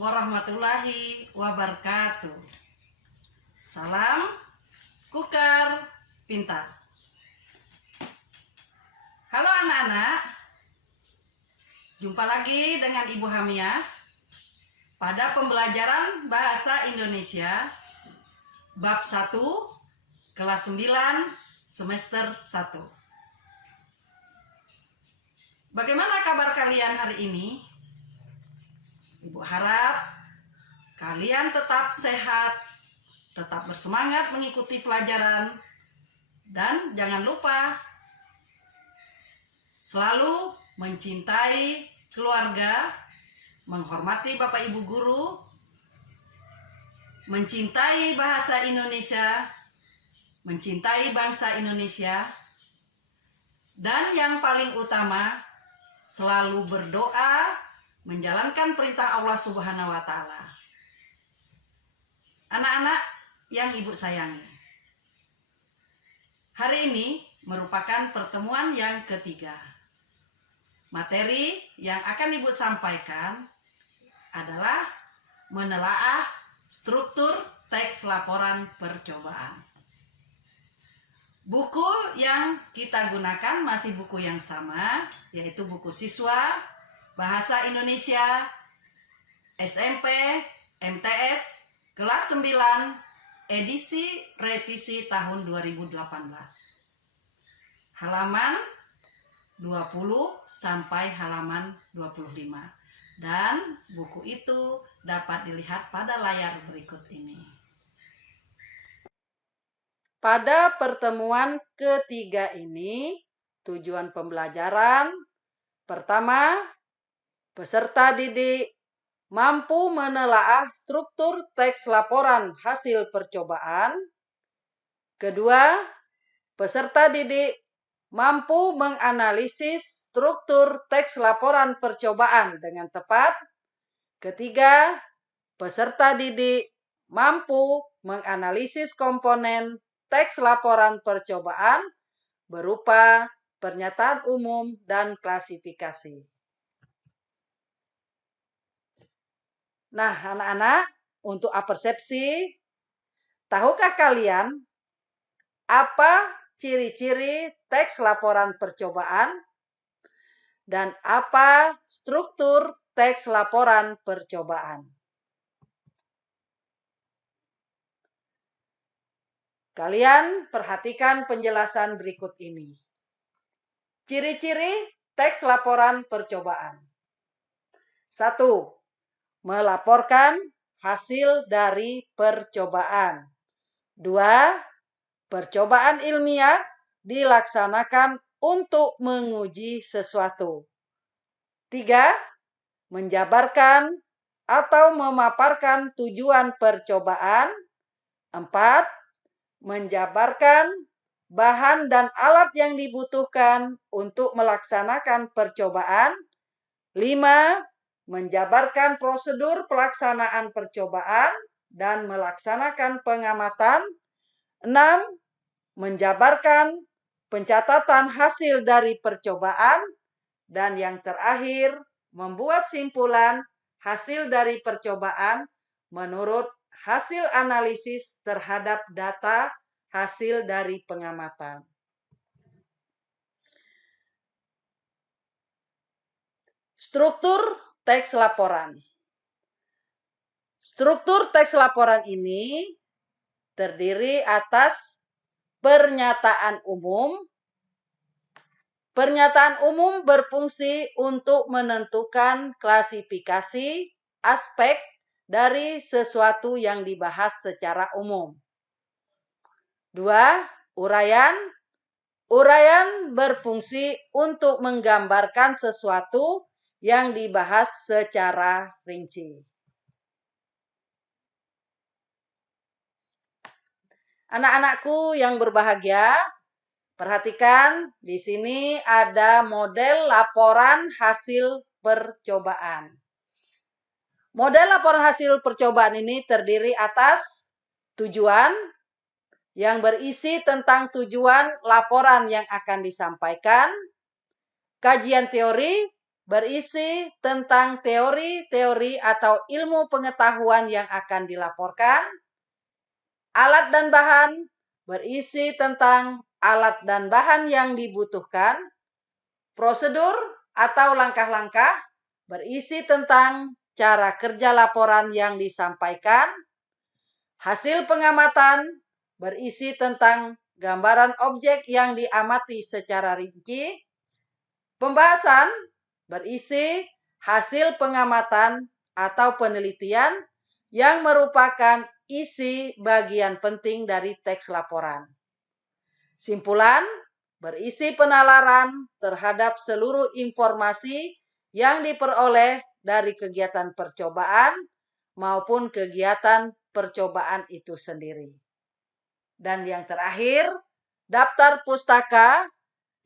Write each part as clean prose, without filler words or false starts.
warahmatullahi wabarakatuh. Salam Kukar Pintar. Halo anak-anak, jumpa lagi dengan Ibu Hamia pada pembelajaran Bahasa Indonesia Bab 1 Kelas 9 Semester 1. Bagaimana kabar kalian hari ini? Ibu harap kalian tetap sehat, tetap bersemangat mengikuti pelajaran, dan jangan lupa selalu mencintai keluarga, menghormati Bapak Ibu guru, mencintai bahasa Indonesia, mencintai bangsa Indonesia, dan yang paling utama, selalu berdoa, menjalankan perintah Allah Subhanahu wa Ta'ala. Anak-anak yang Ibu sayangi, hari ini merupakan pertemuan yang ketiga. Materi yang akan Ibu sampaikan adalah menelaah struktur teks laporan percobaan. Buku yang kita gunakan masih buku yang sama, yaitu buku siswa Bahasa Indonesia SMP MTS kelas 9 edisi revisi tahun 2018. Halaman 20 sampai halaman 25. Dan buku itu dapat dilihat pada layar berikut ini. Pada pertemuan ketiga ini, tujuan pembelajaran pertama, peserta didik mampu menelaah struktur teks laporan hasil percobaan. Kedua, peserta didik mampu menganalisis struktur teks laporan percobaan dengan tepat. Ketiga, peserta didik mampu menganalisis komponen teks laporan percobaan berupa pernyataan umum dan klasifikasi. Nah, anak-anak, untuk apersepsi, tahukah kalian apa ciri-ciri teks laporan percobaan dan apa struktur teks laporan percobaan? Kalian perhatikan penjelasan berikut ini. Ciri-ciri teks laporan percobaan. 1. Melaporkan hasil dari percobaan. 2. Percobaan ilmiah dilaksanakan untuk menguji sesuatu. 3. Menjabarkan atau memaparkan tujuan percobaan. 4. Menjabarkan bahan dan alat yang dibutuhkan untuk melaksanakan percobaan. 5. Menjabarkan prosedur pelaksanaan percobaan dan melaksanakan pengamatan. 6. Menjabarkan pencatatan hasil dari percobaan. Dan yang terakhir, membuat simpulan hasil dari percobaan menurut hasil analisis terhadap data hasil dari pengamatan. Struktur teks laporan. Struktur teks laporan ini terdiri atas pernyataan umum. Pernyataan umum berfungsi untuk menentukan klasifikasi aspek dari sesuatu yang dibahas secara umum. 2. Uraian. Uraian berfungsi untuk menggambarkan sesuatu yang dibahas secara rinci. Anak-anakku yang berbahagia, perhatikan di sini ada model laporan hasil percobaan. Model laporan hasil percobaan ini terdiri atas tujuan yang berisi tentang tujuan laporan yang akan disampaikan, kajian teori berisi tentang teori-teori atau ilmu pengetahuan yang akan dilaporkan. Alat dan bahan berisi tentang alat dan bahan yang dibutuhkan. Prosedur atau langkah-langkah berisi tentang cara kerja laporan yang disampaikan. Hasil pengamatan berisi tentang gambaran objek yang diamati secara rinci. Pembahasan berisi hasil pengamatan atau penelitian yang merupakan isi bagian penting dari teks laporan. Simpulan berisi penalaran terhadap seluruh informasi yang diperoleh dari kegiatan percobaan maupun kegiatan percobaan itu sendiri. Dan yang terakhir, daftar pustaka,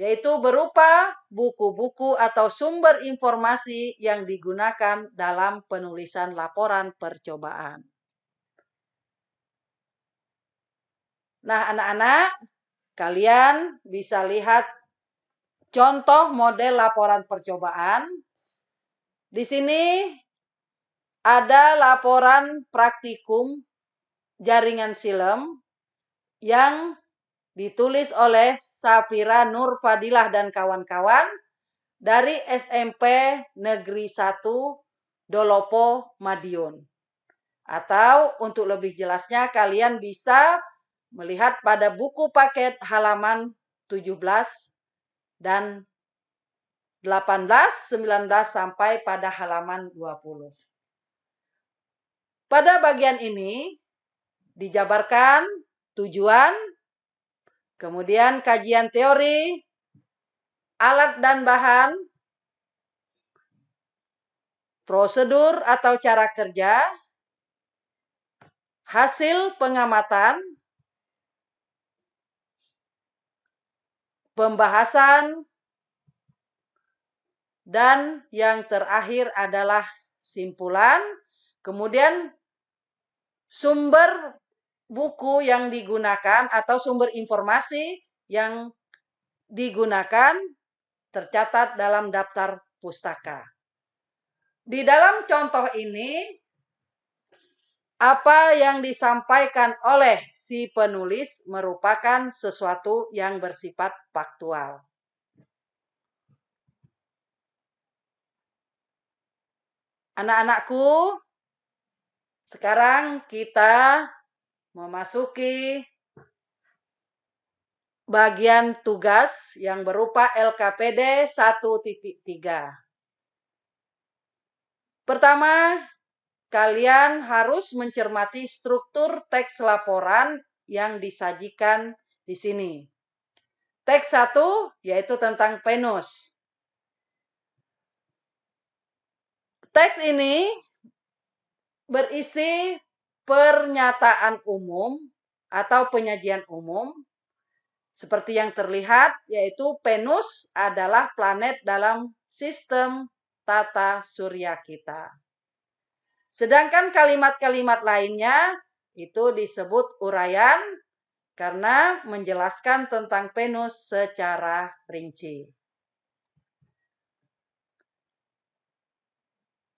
yaitu berupa buku-buku atau sumber informasi yang digunakan dalam penulisan laporan percobaan. Nah, anak-anak, kalian bisa lihat contoh model laporan percobaan. Di sini ada laporan praktikum jaringan silem yang ditulis oleh Safira Nur Fadilah dan kawan-kawan dari SMP Negeri 1 Dolopo, Madiun. Atau untuk lebih jelasnya kalian bisa melihat pada buku paket halaman 17 dan 18, 19 sampai pada halaman 20. Pada bagian ini dijabarkan tujuan, kemudian kajian teori, alat dan bahan, prosedur atau cara kerja, hasil pengamatan, pembahasan, dan yang terakhir adalah simpulan. Kemudian sumber buku yang digunakan atau sumber informasi yang digunakan tercatat dalam daftar pustaka. Di dalam contoh ini, apa yang disampaikan oleh si penulis merupakan sesuatu yang bersifat faktual. Anak-anakku, sekarang kita memasuki bagian tugas yang berupa LKPD 1.3. Pertama, kalian harus mencermati struktur teks laporan yang disajikan di sini. Teks 1 yaitu tentang PENUS. Teks ini berisi pernyataan umum atau penyajian umum. Seperti yang terlihat, yaitu Venus adalah planet dalam sistem tata surya kita. Sedangkan kalimat-kalimat lainnya itu disebut uraian karena menjelaskan tentang Venus secara rinci.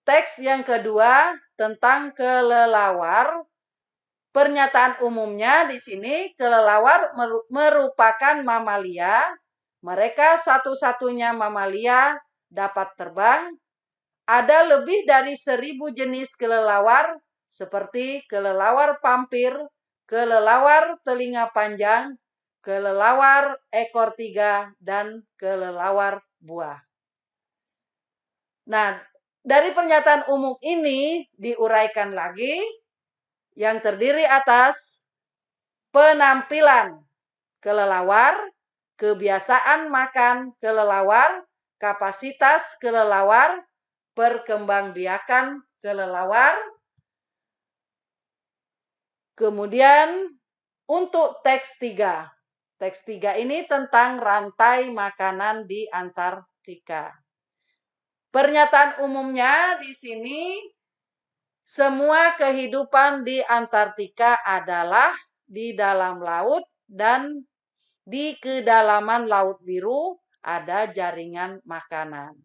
Teks yang kedua tentang kelelawar. Pernyataan umumnya di sini, kelelawar merupakan mamalia. Mereka satu-satunya mamalia dapat terbang. Ada lebih dari 1000 jenis kelelawar seperti kelelawar pampir, kelelawar telinga panjang, kelelawar ekor 3, dan kelelawar buah. Nah, dari pernyataan umum ini diuraikan lagi yang terdiri atas penampilan kelelawar, kebiasaan makan kelelawar, kapasitas kelelawar, perkembangbiakan kelelawar. Kemudian untuk teks 3. Teks 3 ini tentang rantai makanan di Antartika. Pernyataan umumnya di sini, semua kehidupan di Antartika adalah di dalam laut dan di kedalaman Laut Biru ada jaringan makanan.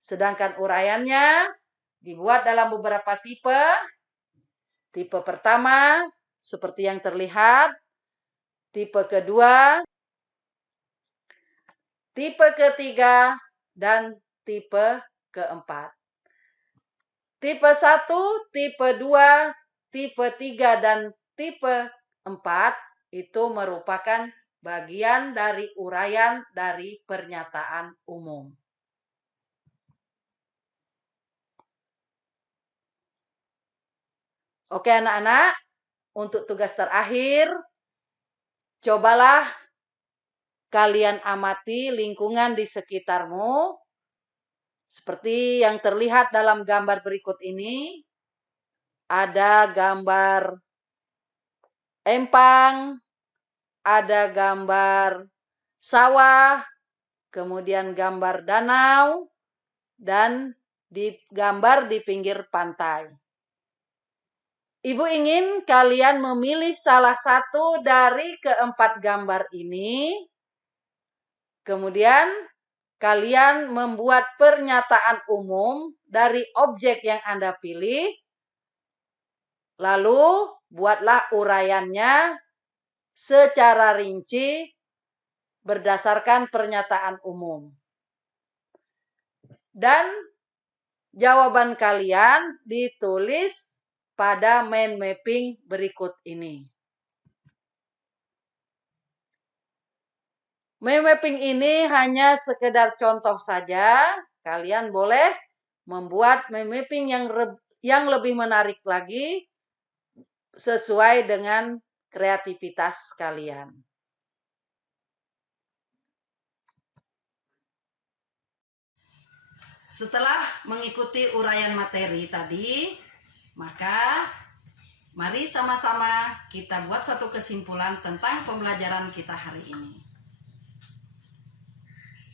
Sedangkan uraiannya dibuat dalam beberapa tipe. Tipe pertama seperti yang terlihat, tipe kedua, tipe ketiga, dan tipe keempat. Tipe 1, tipe 2, tipe 3, dan tipe 4 itu merupakan bagian dari uraian dari pernyataan umum. Oke anak-anak, untuk tugas terakhir, cobalah kalian amati lingkungan di sekitarmu. Seperti yang terlihat dalam gambar berikut ini, ada gambar empang, ada gambar sawah, kemudian gambar danau, dan gambar di pinggir pantai. Ibu ingin kalian memilih salah satu dari keempat gambar ini, kemudian kalian membuat pernyataan umum dari objek yang Anda pilih, lalu buatlah uraiannya secara rinci berdasarkan pernyataan umum. Dan jawaban kalian ditulis pada mind mapping berikut ini. Mind mapping ini hanya sekedar contoh saja. Kalian boleh membuat mind mapping yang lebih menarik lagi sesuai dengan kreativitas kalian. Setelah mengikuti uraian materi tadi, maka mari sama-sama kita buat suatu kesimpulan tentang pembelajaran kita hari ini.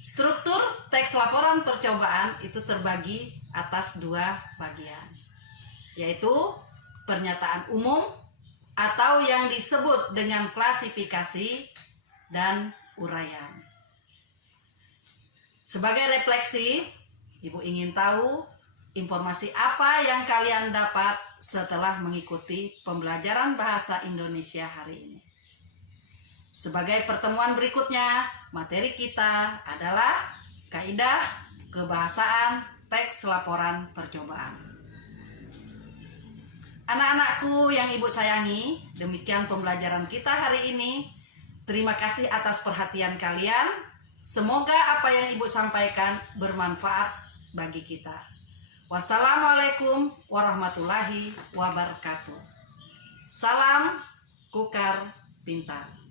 Struktur teks laporan percobaan itu terbagi atas dua bagian, yaitu pernyataan umum atau yang disebut dengan klasifikasi dan uraian. Sebagai refleksi, Ibu ingin tahu informasi apa yang kalian dapat setelah mengikuti pembelajaran bahasa Indonesia hari ini. Sebagai pertemuan berikutnya, materi kita adalah kaidah kebahasaan teks laporan percobaan. Anak-anakku yang Ibu sayangi, demikian pembelajaran kita hari ini. Terima kasih atas perhatian kalian. Semoga apa yang Ibu sampaikan bermanfaat bagi kita. Wassalamualaikum warahmatullahi wabarakatuh. Salam Kukar Pintar.